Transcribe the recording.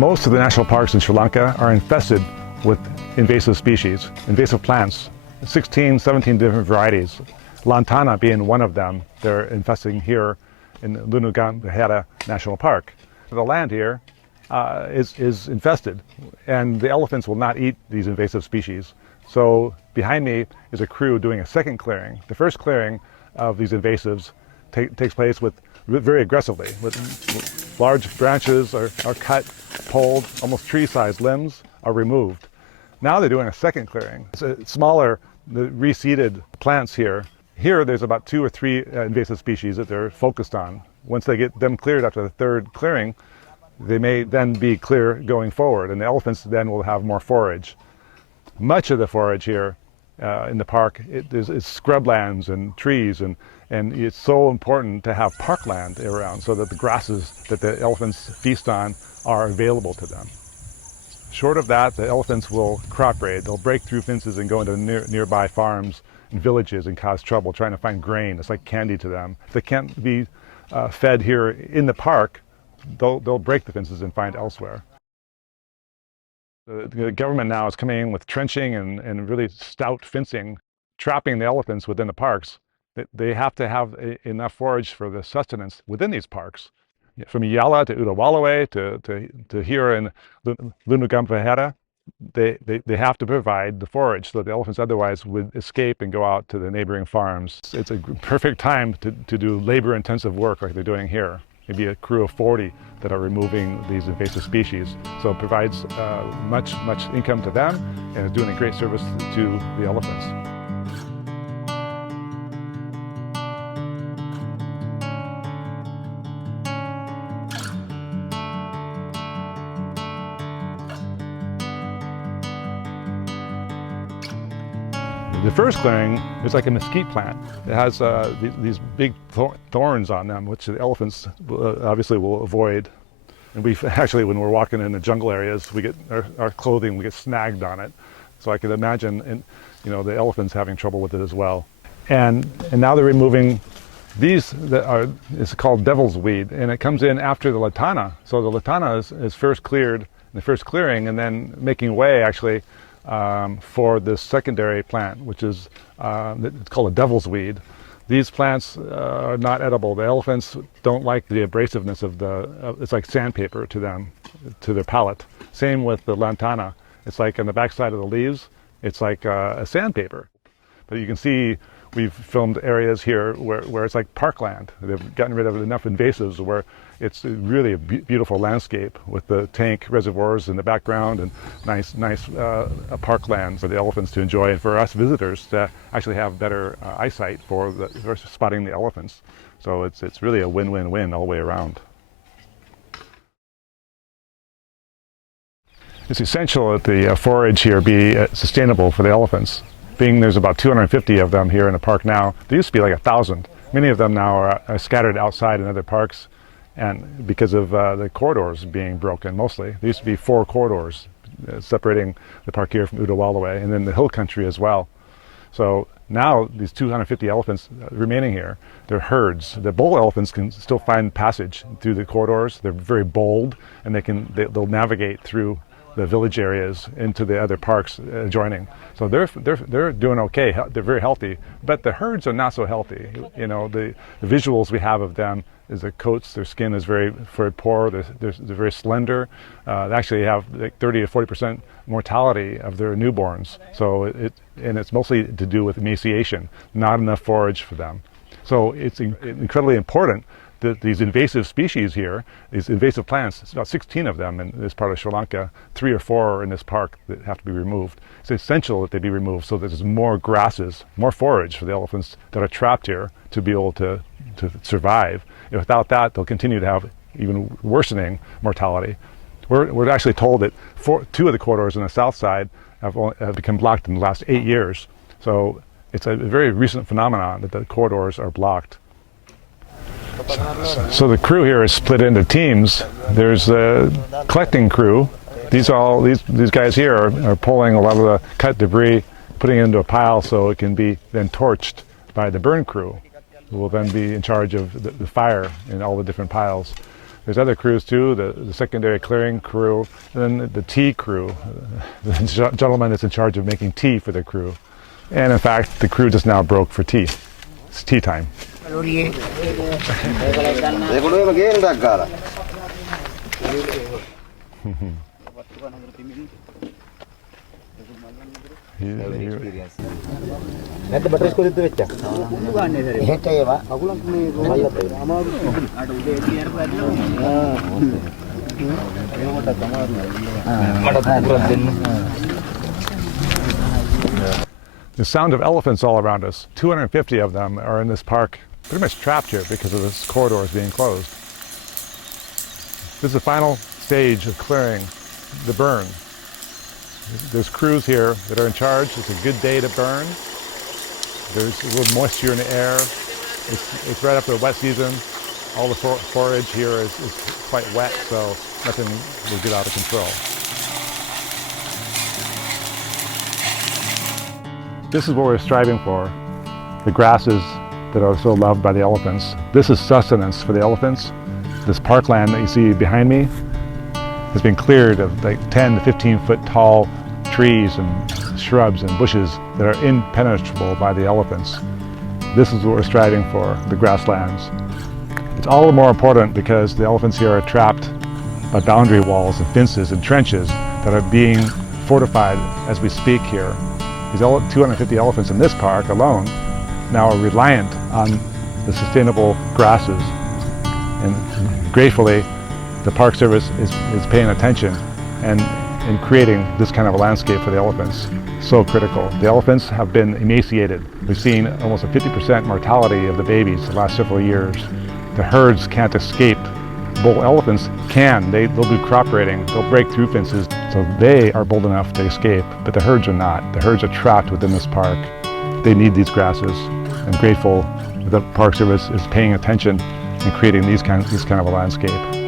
Most of the national parks in Sri Lanka are infested with invasive species, invasive plants, 16, 17 different varieties. Lantana being one of them. They're infesting here in Udawalawe National Park. The land here is infested, and the elephants will not eat these invasive species. So behind me is a crew doing a second clearing. The first clearing of these invasives takes place very aggressively. With large branches are cut, pulled, almost tree-sized limbs are removed. Now they're doing a second clearing. It's smaller, the reseeded plants here. Here there's about 2 or 3 invasive species that they're focused on. Once they get them cleared after the third clearing, they may then be clear going forward, and the elephants then will have more forage. Much of the forage here in the park is scrublands and trees, and it's so important to have parkland around so that the grasses that the elephants feast on are available to them. Short of that, the elephants will crop raid. They'll break through fences and go into nearby farms and villages and cause trouble trying to find grain. It's like candy to them. If they can't be fed here in the park, they'll break the fences and find elsewhere. The government now is coming in with trenching and really stout fencing, trapping the elephants within the parks. They have to have enough forage for the sustenance within these parks. From Yala to Udawalawe to here in Lanka, they have to provide the forage, so the elephants otherwise would escape and go out to the neighboring farms. It's a perfect time to do labor-intensive work like they're doing here. Maybe a crew of 40 that are removing these invasive species. So it provides much income to them, and is doing a great service to the elephants. The first clearing is like a mesquite plant. It has these big thorns on them, which the elephants obviously will avoid. And we actually, when we're walking in the jungle areas, we get our clothing, we get snagged on it. So I can imagine, the elephants having trouble with it as well. And now they're removing these it's called devil's weed, and it comes in after the lantana. So the lantana is first cleared in the first clearing, and then making way actually for this secondary plant, which is it's called a devil's weed. These plants are not edible. The elephants don't like the abrasiveness of it's like sandpaper to them, to their palate. Same with the lantana. It's like on the backside of the leaves, it's like a sandpaper. But you can see we've filmed areas here where it's like parkland. They've gotten rid of enough invasives where it's really a beautiful landscape with the tank reservoirs in the background and nice parkland for the elephants to enjoy, and for us visitors to actually have better eyesight for spotting the elephants. So it's really a win-win-win all the way around. It's essential that the forage here be sustainable for the elephants. Being there's about 250 of them here in the park now, there used to be like 1,000. Many of them now are scattered outside in other parks, and because of the corridors being broken mostly. There used to be 4 corridors separating the park here from Udawalawe, and then the hill country as well. So now these 250 elephants remaining here, they're herds. The bull elephants can still find passage through the corridors. They're very bold, and they'll navigate through the village areas into the other parks adjoining. So they're doing okay. They're very healthy, but the herds are not so healthy. The visuals we have of them is their coats, their skin is very poor. They're very slender. They actually have like 30 to 40% mortality of their newborns. So it's mostly to do with emaciation, not enough forage for them. So it's incredibly important that these invasive species here, these invasive plants, it's about 16 of them in this part of Sri Lanka, 3 or 4 are in this park that have to be removed. It's essential that they be removed so that there's more grasses, more forage for the elephants that are trapped here to be able to survive. Without that, they'll continue to have even worsening mortality. We're actually told that 2 of the corridors on the south side have become blocked in the last 8 years. So it's a very recent phenomenon that the corridors are blocked. So the crew here is split into teams. There's a collecting crew. These guys here are pulling a lot of the cut debris, putting it into a pile so it can be then torched by the burn crew, who will then be in charge of the fire in all the different piles. There's other crews too, the secondary clearing crew, and then the tea crew, the gentleman that's in charge of making tea for the crew. And in fact, the crew just now broke for tea. It's tea time. The sound of elephants all around us. 250 of them are in this park, pretty much trapped here because of this corridor being closed. This is the final stage of clearing the burn. There's crews here that are in charge. It's a good day to burn. There's a little moisture in the air. It's right after the wet season. All the forage here is quite wet, so nothing will get out of control. This is what we're striving for, the grasses that are so loved by the elephants. This is sustenance for the elephants. This parkland that you see behind me has been cleared of like 10 to 15 foot tall trees and shrubs and bushes that are impenetrable by the elephants. This is what we're striving for, the grasslands. It's all the more important because the elephants here are trapped by boundary walls and fences and trenches that are being fortified as we speak here. These 250 elephants in this park alone now are reliant on the sustainable grasses. And gratefully, the Park Service is paying attention and creating this kind of a landscape for the elephants. So critical. The elephants have been emaciated. We've seen almost a 50% mortality of the babies the last several years. The herds can't escape. Bull elephants can. They'll do crop raiding. They'll break through fences. So they are bold enough to escape, but the herds are not. The herds are trapped within this park. They need these grasses. I'm grateful that the Park Service is paying attention and creating these kind of a landscape.